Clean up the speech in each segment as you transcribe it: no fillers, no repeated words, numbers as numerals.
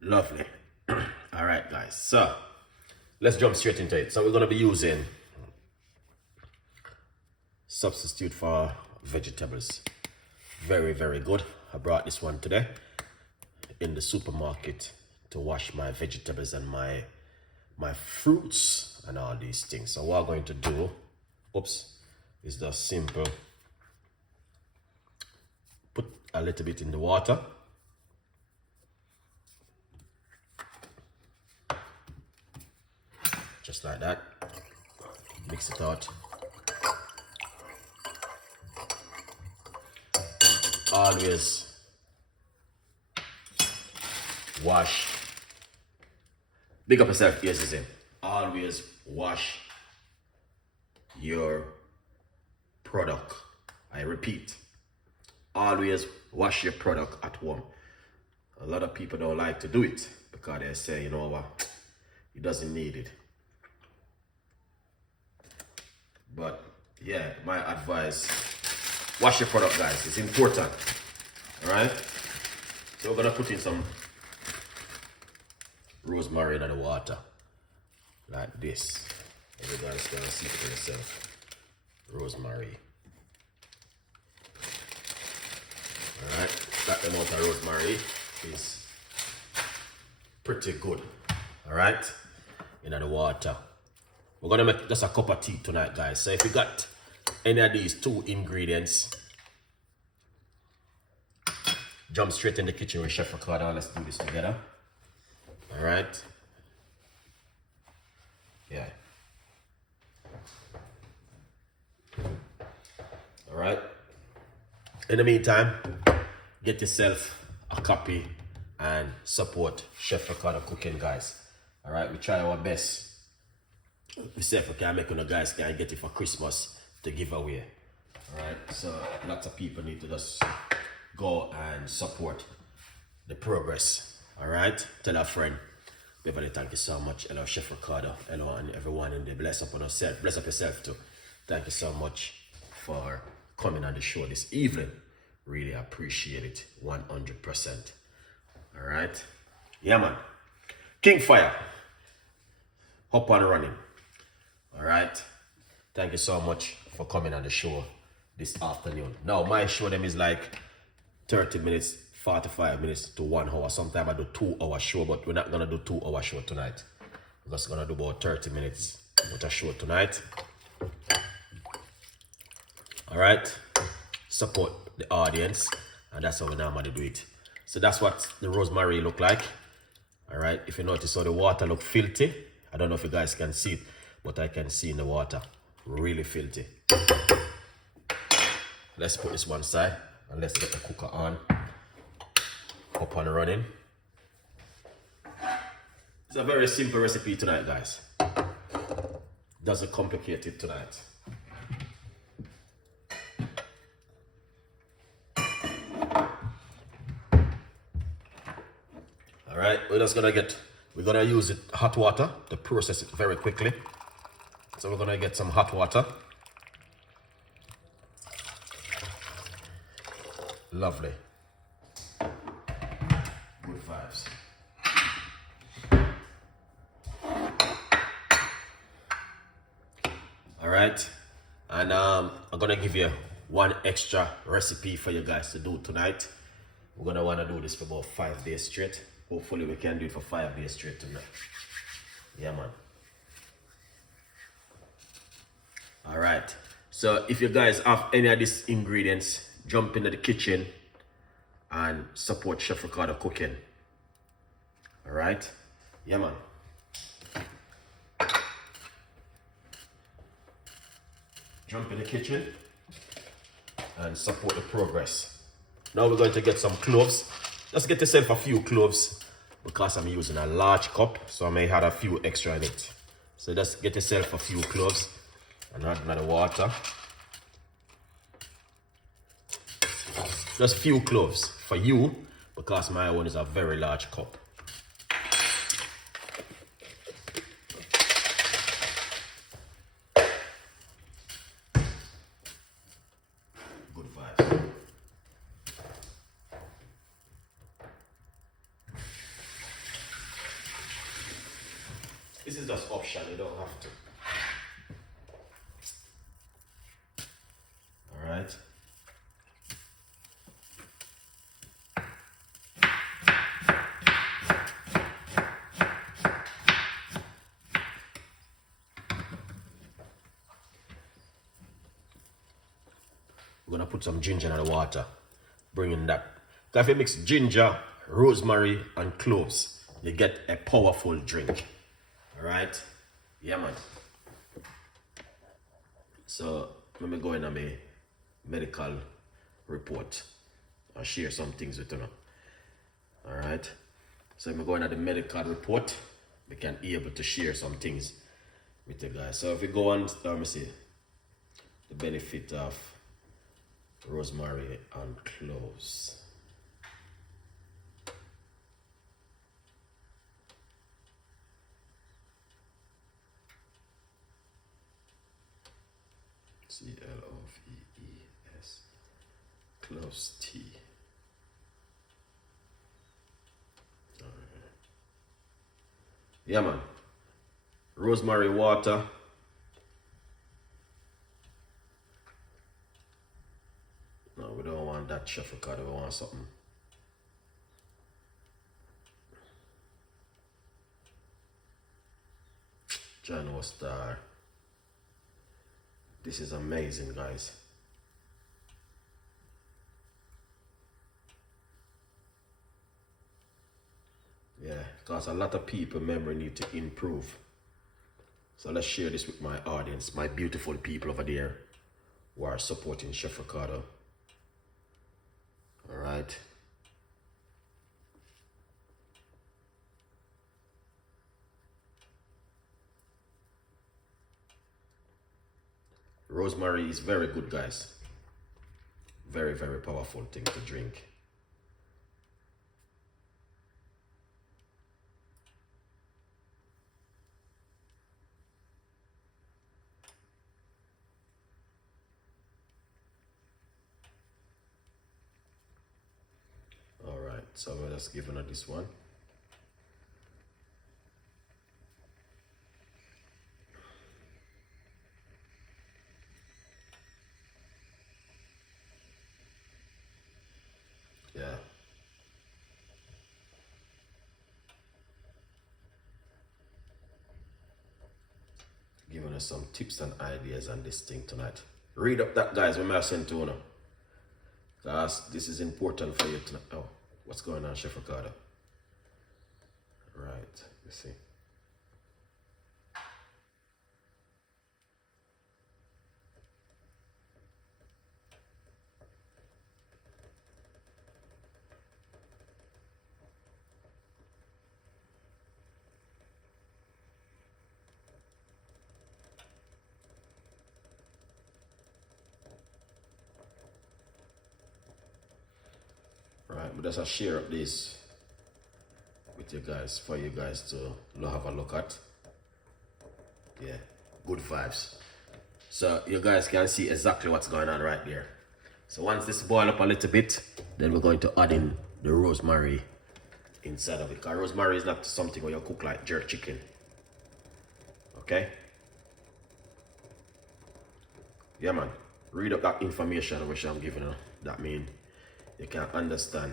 Lovely. All right, guys. So let's jump straight into it. So we're going to be using substitute for vegetables. Very, very good. I brought this one today in the supermarket to wash my vegetables and my fruits and all these things. So what I'm going to do, is just simple. Put a little bit in the water. Just like that. Mix it out. Always wash. Big up yourself, yes, is it. Always wash your product. I repeat, always wash your product at home. A lot of people don't like to do it because they say, you know what, it doesn't need it. But yeah, my advice, wash your product, guys. It's important. All right. So we're gonna put in some rosemary in the water, like this. And you guys gonna see it for yourself. Rosemary. All right. That amount of rosemary is pretty good. All right. In the water. We're gonna make just a cup of tea tonight, guys. So if you got any of these two ingredients, jump straight in the kitchen with Chef Ricardo. Let's do this together. All right. Yeah. All right. In the meantime, get yourself a copy and support Chef Ricardo Cooking, guys. All right. We try our best. We say if we can make guys can get it for Christmas to give away. Alright, so lots of people need to just go and support the progress. Alright, tell a friend. Beverly, thank you so much. Hello, Chef Ricardo. Hello, and everyone in there. Bless up on yourself. Bless up yourself too. Thank you so much for coming on the show this evening. Really appreciate it. 100%. Alright. Yeah, man. King Fire. Hop on running. All right. Thank you so much for coming on the show this afternoon. Now, my show them is like 30 minutes, 45 minutes to 1 hour. Sometimes I do 2-hour show, but we're not going to do 2-hour show tonight. We're just going to do about 30 minutes with a show tonight. All right. Support the audience. And that's how we normally do it. So that's what the rosemary look like. All right. If you notice how the water look filthy. I don't know if you guys can see it, but I can see in the water. Really filthy. Let's put this one side and let's get the cooker on. Up and running. It's a very simple recipe tonight, guys. Doesn't complicate it tonight. All right, we're gonna use it hot water to process it very quickly. So we're gonna get some hot water. Lovely. Good vibes. All right, and I'm gonna give you one extra recipe for you guys to do tonight. We're gonna wanna do this for about 5 days straight. Hopefully we can do it for 5 days straight tonight. Yeah, man. All right. So if you guys have any of these ingredients, jump into the kitchen and support Chef Ricardo Cooking. All right. Yeah, man. Jump in the kitchen and support the progress. Now we're going to get some cloves. Just get yourself a few cloves because I'm using a large cup, so I may add a few extra in it. So just get yourself a few cloves and add another water. Just few cloves for you because my one is a very large cup. Good vibes. is just option, you don't have to. Alright. We're gonna put some ginger in the water. Bring in that. Because if you mix ginger, rosemary, and cloves, you get a powerful drink. Alright? Yeah, man. So, let me go in on my medical report and share some things with you now. Alright? So, if we go in at the medical report, we can be able to share some things with you guys. So, if we go on, let me see the benefit of rosemary and cloves. Cloves, cloves tea. Right. Yeah, man. Rosemary water. No, we don't want that, Chef Ricardo. We want something. John Star. This is amazing, guys. Yeah, because a lot of people memory need to improve. So let's share this with my audience, my beautiful people over there who are supporting Chef Ricardo. All right. Rosemary is very good, guys. Very, very powerful thing to drink. All right, so we're just giving her this one. Yeah. Giving us some tips and ideas on this thing tonight. Read up that, guys, when I send to you. Because this is important for you to know. Oh, what's going on, Chef Ricardo? Right, you see. Right, but just share up this with you guys for you guys to have a look at. Yeah, good vibes. So you guys can see exactly what's going on right there. So once this boil up a little bit, then we're going to add in the rosemary inside of it. Because rosemary is not something where you cook like jerk chicken. Okay? Yeah, man. Read up that information which I'm giving you. That means you can understand.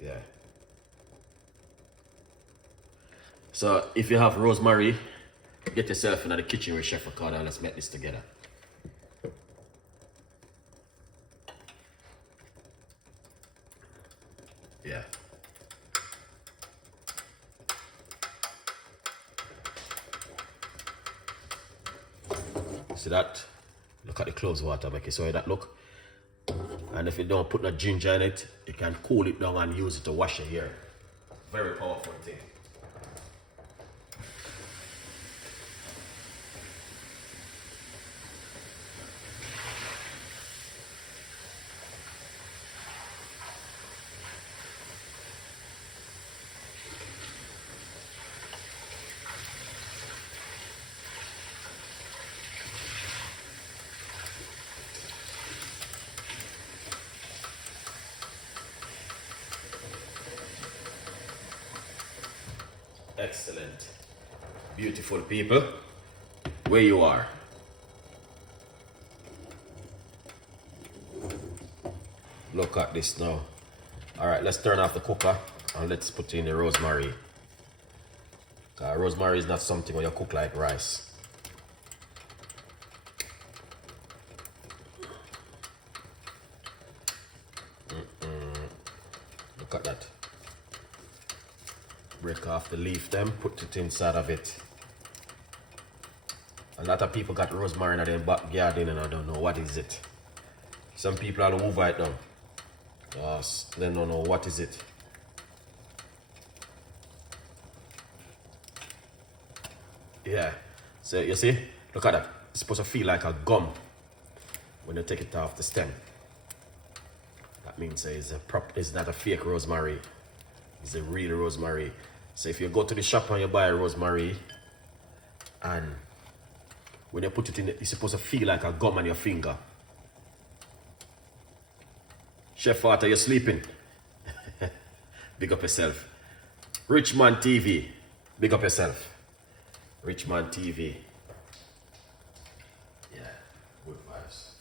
Yeah. So if you have rosemary, get yourself into the kitchen with Chef Ricardo and let's make this together. Yeah. See that? Look at the cloves water, make it so that look. And if you don't put no ginger in it, you can cool it down and use it to wash your hair. Very powerful thing. Excellent. Beautiful people. Where you are. Look at this now. Alright, let's turn off the cooker and let's put in the rosemary. Rosemary is not something where you cook like rice. Look at that. Break off the leaf then, put it inside of it. A lot of people got rosemary in their backyard and I don't know what is it. Some people are over it down. They don't know what is it. Yeah. So you see, look at that. It's supposed to feel like a gum when you take it off the stem. That means it's not a fake rosemary. It's a real rosemary. So if you go to the shop and you buy rosemary, and when you put it in, it's supposed to feel like a gum on your finger. Chef Ricardo, you're sleeping. Big up yourself. Richman TV, big up yourself. Richman TV. Yeah, good vibes.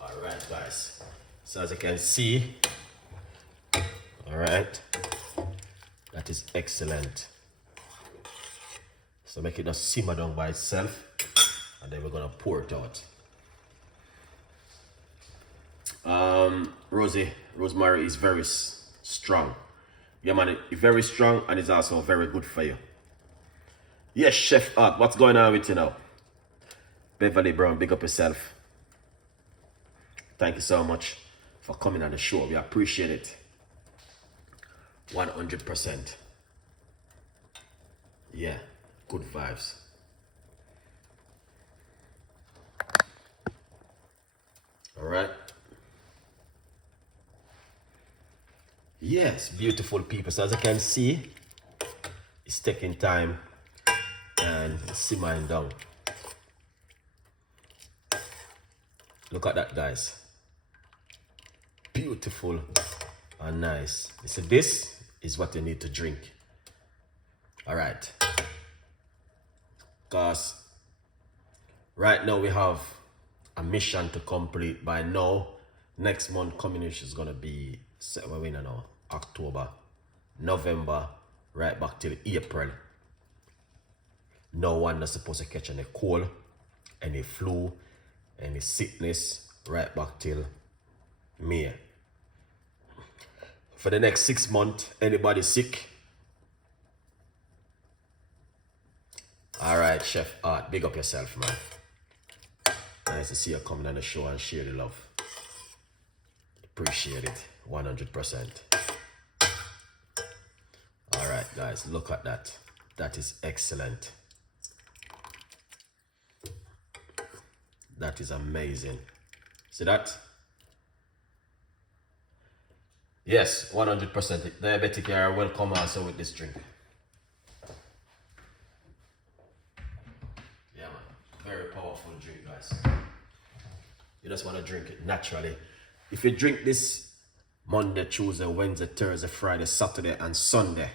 Alright guys, so as you can see, alright, that is excellent. So make it just simmer down by itself and then we're gonna pour it out. Rosemary is very strong. Yeah man, it's very strong and it's also very good for you. Yes, Chef Art, what's going on with you now? Beverly Brown, big up yourself. Thank you so much for coming on the show. We appreciate it. 100%. Yeah, good vibes. All right. Yes, beautiful people. So as you can see, it's taking time and it's simmering down. Look at that, guys. Beautiful and nice. So this is what you need to drink. All right. Because right now we have a mission to complete. By now, next month coming is going to be October, November, right back till April. No one is supposed to catch any cold, any flu, any sickness, right back till May. For the next 6 months, anybody sick? All right, Chef Art, big up yourself, man. Nice to see you coming on the show and share the love. Appreciate it, 100%. All right, guys, look at that. That is excellent. That is amazing. See that? Yes, 100%. Diabetic are welcome also with this drink. Yeah, man. Very powerful drink, guys. You just want to drink it naturally. If you drink this Monday, Tuesday, Wednesday, Thursday, Friday, Saturday, and Sunday,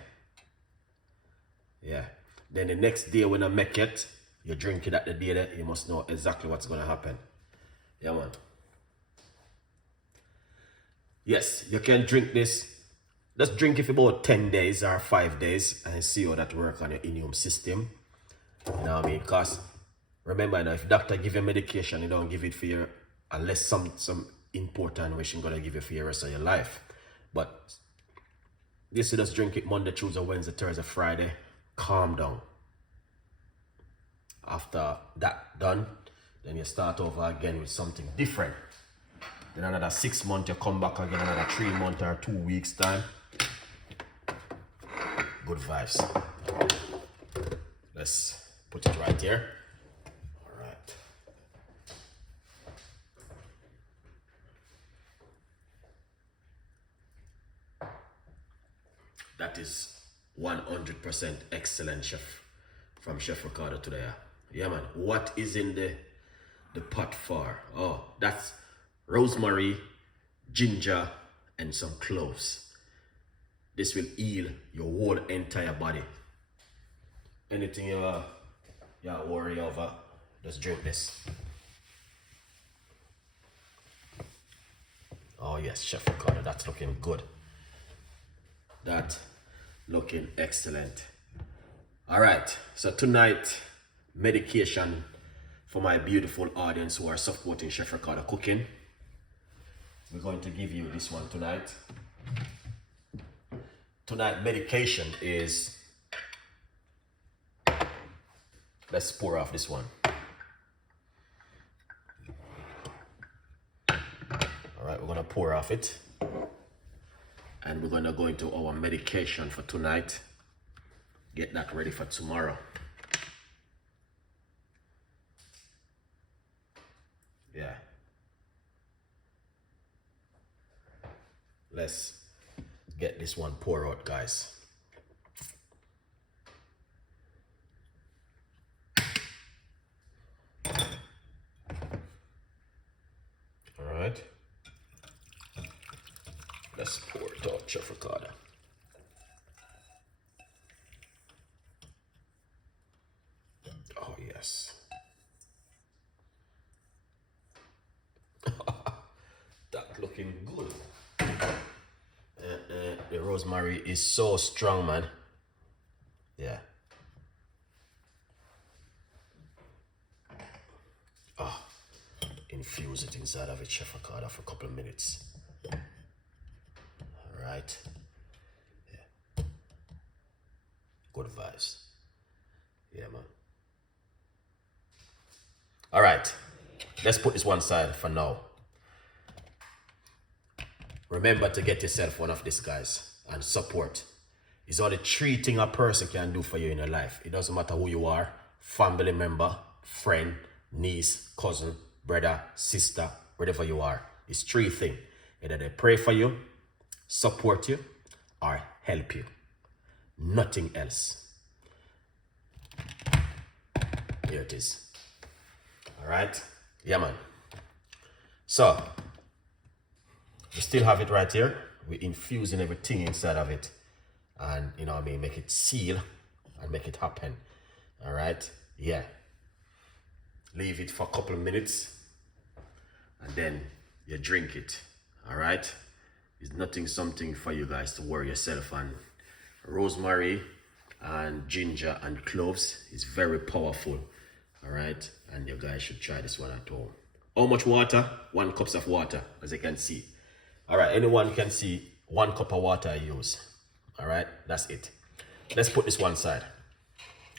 yeah, then the next day when I make it, you drink it at the day that you must know exactly what's going to happen. Yeah, man. Yes, you can drink this. Just drink it for about 10 days or 5 days and see how that works on your immune system. You know what I mean? Because remember now, if doctor give you medication, you don't give it for your, unless some important wish gonna give you for the rest of your life. But this, you just drink it Monday, Tuesday, Wednesday, Thursday, Friday. Calm down. After that done, then you start over again with something different. Then another 6 months, you come back again, another 3 months or 2 weeks time. Good vibes. Let's put it right here. All right. That is 100% excellent, chef, from Chef Ricardo today. Yeah, man. What is in the pot for? Oh, that's rosemary, ginger, and some cloves. This will heal your whole entire body. Anything you worry over, just drink this. Oh yes, Chef Ricardo, that's looking good. That looking excellent. All right, so tonight, medication for my beautiful audience who are supporting Chef Ricardo Cooking. We're going to give you this one tonight. Tonight, medication is, let's pour off this one. All right, we're gonna pour off it. And we're gonna go into our medication for tonight. Get that ready for tomorrow. Yeah. Let's get this one pour out, guys. All right. Let's pour it out, Chef Ricardo. Oh, yes. That looking good. The rosemary is so strong, man. Yeah. Oh, infuse it inside of it, Chef Ricardo, for a couple of minutes. Right. Yeah. Good vibes. Yeah, man. All right. Let's put this one side for now. Remember to get yourself one of these guys and support. It's only 3 things a person can do for you in your life. It doesn't matter who you are, family member, friend, niece, cousin, brother, sister, whatever you are. It's 3 things. Either they pray for you, support you, or help you. Nothing else. Here it is. All right. Yeah, man. So, we still have it right here. We're infusing everything inside of it. And, you know what I mean, make it seal and make it happen. All right. Yeah. Leave it for a couple of minutes. And then you drink it. All right. It's nothing something for you guys to worry yourself on. Rosemary and ginger and cloves is very powerful. All right. And you guys should try this one at home. How much water? 1 cup of water, as you can see. All right, anyone can see 1 cup of water I use. All right, that's it. Let's put this one side.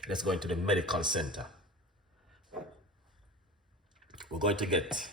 Let's go into the medical center. We're going to get